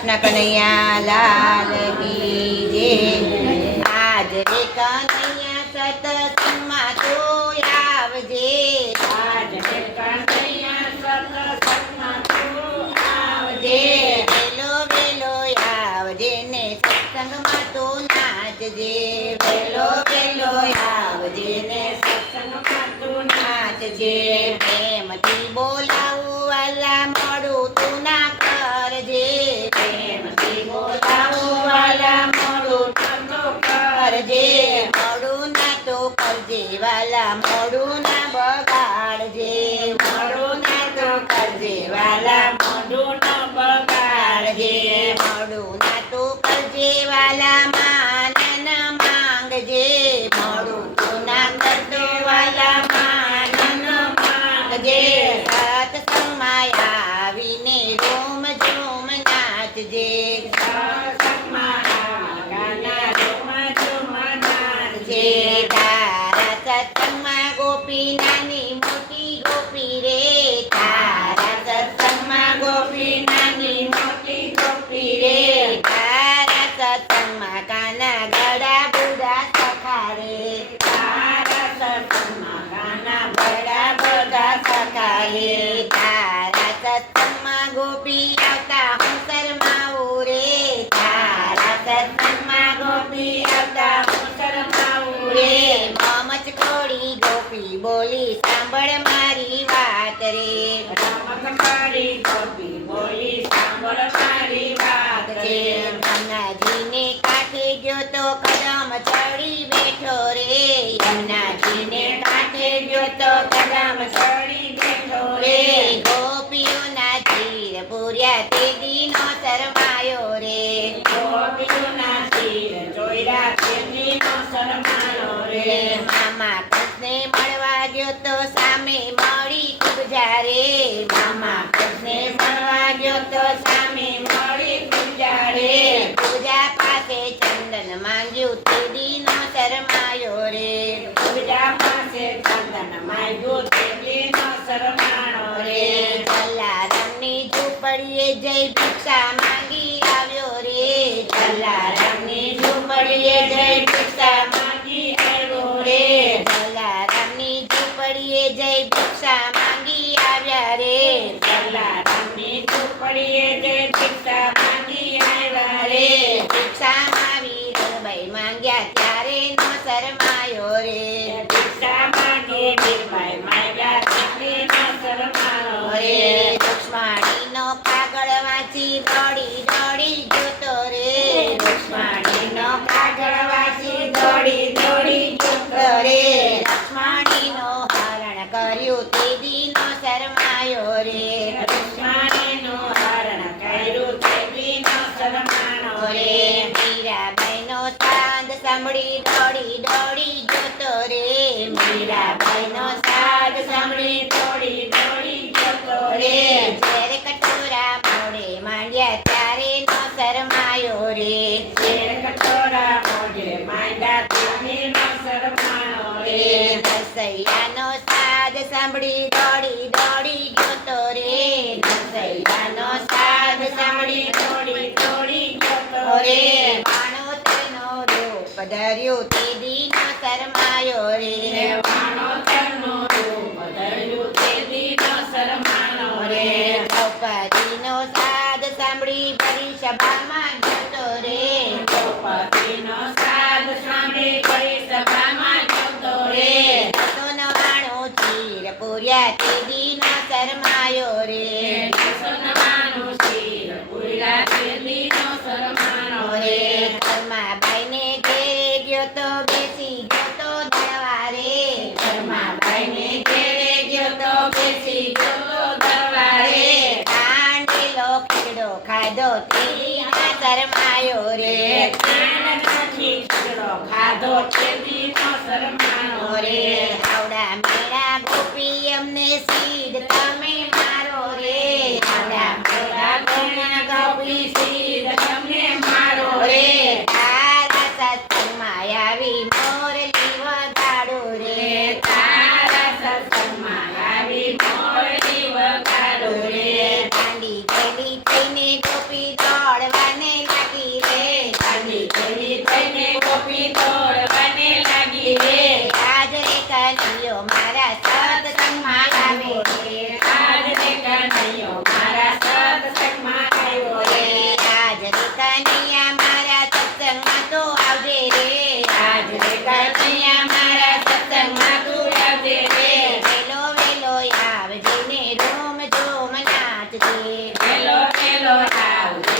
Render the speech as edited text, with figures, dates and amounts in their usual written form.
કૃષ્ણ કનૈયા લાલ કી જય। આજ રે કનૈયા સતસંગમાં તું આવજે। આજ રે કનૈયા સત્સંગમાં તું આવજે। વેલો વેલો આવજે ને સત્સંગમાં તું નાચજે। વેલો વેલો આવજે ને સત્સંગમાં તું નાચજે। પ્રેમથી બોલાવું વાલા મોડું તું ના કરજે। પ્રેમથી બોલાવું વાલા મોડું તો કરજે। મોડું ના તો કરજે વાલા મોડું ના બગાડજે। મોડું ના તો કરજે વાલા મોઢું ન બગાડજે। મોડું ના તો કરજે વાલા માન ન માંગજે। મોડું તો ના કરતો વાલા માન ન માંગજે। સત્સંગમાં આવીને રોમ ઝૂમ નાચજે। સત્સંગમાં ગાના ઝૂમ ઝૂમ નાચજે। તારા સત્સંગમાં ગોપી નાની મોટી ગોપી રે। તારા સત્સંગમાં ગોપી નાની મોટી ગોપી રે। તારા સત્સંગમાં કાના ગળા બુડા સખા રે। તારા સત્સંગમાં ગાના બડા બધા સખા રે। તારા સત્સંગમાં ગોપી આવતા હું શરમાવું રે। તારા સત્સંગમાં ગોપી આવતા હું શરમાવું રે। મમચ કોડી ગોપી બોલી સાંભળ મારી વાત રે। રમત કરી ગોપી બોલી સાંભળ મારી વાત રે। યમુનાજીને કાંઠે ગયો તો કદમ ચડી બેઠો રે। યમુનાજીને કાંઠે ગયો તો કદમ ચડી બેઠો રે। રે। ગોપીઓના ચીર પૂર્યા તે દીનો શરમાયો રે। ગોપીઓના શિર જોયા તેથી નો શરમાયો રે। મામા કૃષ્ણે મળવા ગયો તો સામે મળી કુબજા રે। મામા કૃષ્ણે મળવા ગયો તો સામે મળી પૂજા રે। પૂજા પાસે ચંદન માંગ્યું તે દીનો શરમાયો રે। પૂજા પાસે ચંદન માંગ્યું તેથી નો શરમાયો રે। જલારામની ઝૂંપડીએ જઈ ભિક્ષા માંગી આવ્યો રે। જલારામની ઝૂંપડીએ જઈ ભિક્ષા માંગી આવ્યો રે। જલારામની ઝૂંપડીએ જઈ ભિક્ષા માંગી આવ્યા રે। જલારામની ઝૂંપડીએ જઈ ભિક્ષા માંગી આવ્યા રે। ભિક્ષામાં વીરબાઈ માંગ્યા ત્યારે નો શરમાયો રે। ભિક્ષા માંગી વીરબાઈ માંગ્યા તેથી નો શરમાયો રે। રૂક્ષ્મણીનો કાગળ વાંચી દોડી દોડી જોતો રે। રૂક્ષ્મણીનો કાગળ વાંચી દોડી દોડી જોતો રે। લક્ષ્મણીનો હરણ કર્યું તે દીનો શરમાયો રે। રૂક્ષ્મણીનું હરણ કર્યું તેથી નો શરમાયો રે। મીરાબાઈનો સાદ સાંભળી દોડી દોડી જોતો રે। મીરાબાઈનો સાદ સાંભળી દોડી દોડી જોતો રે। જ્યારે કટોરા મોઢે માંડ્યા ત્યારે નો શરમાયો રે। શેર કટોરા મોઢે માંડ્યા તેથી નો શરમાયો રે। રસૈયાનો સાદ સાંભળી દોડી દોડી જોતો રે। રસૈયાનો સાદ સાંભળી દોડી દોડી જોતો રે। વાણોતરનો રૂપ ધર્યો તે દીનો શરમાયો રે। વાણોતરનું રૂપ ધર્યું તેથી નો શરમાયો રે। દ્રૌપદીનો સાદ સાંભળી ભરી સભામાં જોતો રે। દ્રૌપદીનો સાદ સાંભળી ફરી સભામાં જોતો રે। સોનવાણું ચીર પૂર્યા તે દીનો શરમાયો રે। સોનવાનું શિર પૂર્યા તેથી નો શરમાયો રે। ધર્માબાઈને ઘેરે ગયો તો બેસી ગયો તો દળવા રે। ધર્માબાઈને ઘેરે ગયો તો બેસી ગયો તો દરવા રે। કાંડેલો ખીચડો ખાધો તે દીના શરમાયો રે। કાંડનાથી ખીચડો ખાધો તેથી નો શરમાયો રે। આવડા મેળા ગોપી અમને સીધ તમે મારો રે। આવડા મોરા ગોણા ગોપી સીધ તમને મારો રે। તારા સત્સંગમાં આવી મોરલી વગાડો રે। તારા સત્સંગમાં આવી મોરલી વગાડો રે। દાંડી ગેલી થઈને ગોપી દોડવા આવજે રે આજ રે કનૈયા મારા સત્સંગમાં તું આવજે રે વેલો વેલો આવજે ને રોમ જોમ નાચજે વેલો વેલો આવજે